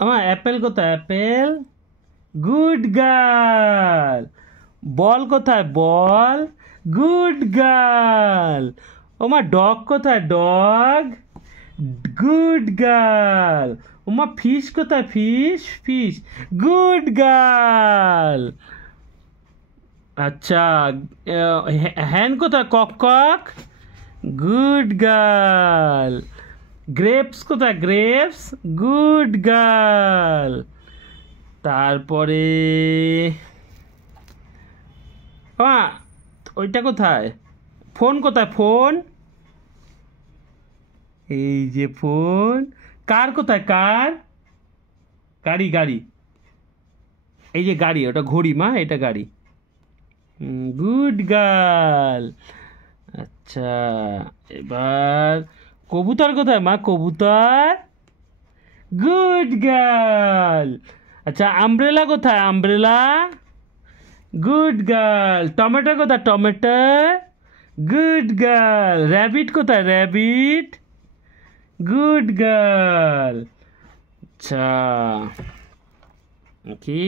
আমার অ্যাপেল কোথায় Apple good girl ball কোথায় বল গুড গার্ল ওমা ডগ কোথায় ডগ গুড গার্ল ওমা ফিশ কোথায় ফিশ ফিশ গুড গার্ল আচ্ছা হ্যান কোথায় cock cock good girl grapes কোথায় গ্রেপস গুড গার্ল তারপরে ওইটা কোথায় ফোন কোথায় ফোন এই যে ফোন কার কোথায় কার গাড়ি গাড়ি এই যে গাড়ি ওটা ঘড়ি মা এটা গাড়ি গুড গার্ল আচ্ছা এবার কবুতর কোথায় মা কবুতর গুড গার্ল আচ্ছা আমব্রেলা কোথায় আমব্রেলা গুড গার্ল টমেটো কোথায় টমেটো গুড গার্ল র্যাবিট কোথায় র্যাবিট গুড গার্ল আচ্ছা কি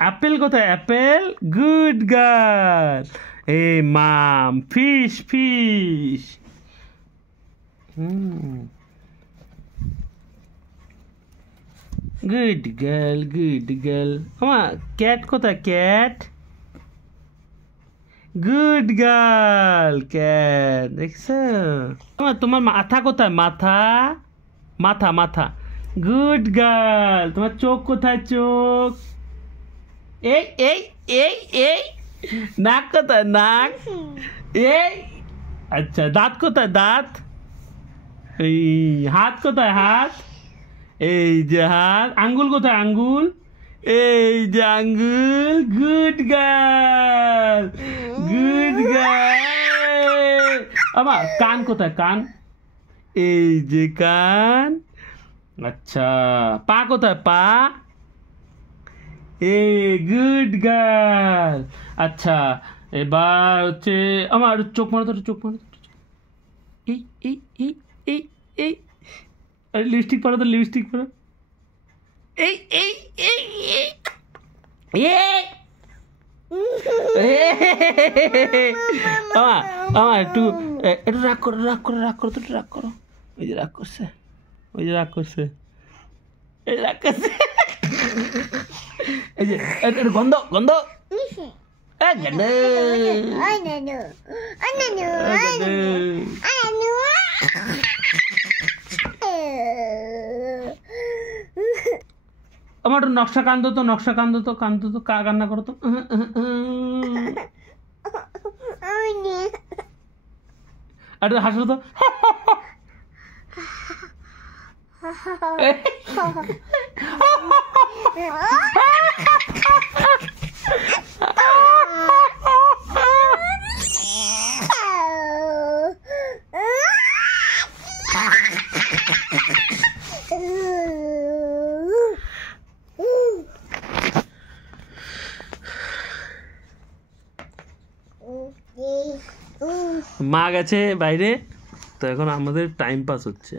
অ্যাপেল কোথায় অ্যাপেল গুড গার্ল এ মাম ফিশ ফিশ গুড গার্ল আমার ক্যাট কোথায় ক্যাট গুড গার্ল ক্যাট দেখছো তোমার মাথা কোথায় মাথা মাথা মাথা গুড গার্ল তোমার চোখ কোথায় চোখ এই এই এই এই নাক কোথায় নাক এই আচ্ছা দাঁত কোথায় দাঁত এই হাত কোথায় হাত এই যে হাত আঙ্গুল কোথায় আঙ্গুল এই যে আঙ্গুল গুড গার্ল গুড গার্ল আমার কান কোথায় কান এই যে কান আচ্ছা পা কোথায় পা এই গুড গার্ল আচ্ছা এবার হচ্ছে আমার চোখ মারো তো চোখ মারো এই এই এই এই এই আরে লিপস্টিক পরো তো লিপস্টিক পরো এই এই এই এই আমার একটু একটু রাগ করো তো রাগ করো ওই যে রাগ করছে এই যে রাগ করছে এই যে গন্ধ গন্ধ আমার নকশা কান্দো তো কান্না করো তো একটু হাসো তো মা গেছে বাইরে তো এখন আমাদের টাইম পাস হচ্ছে।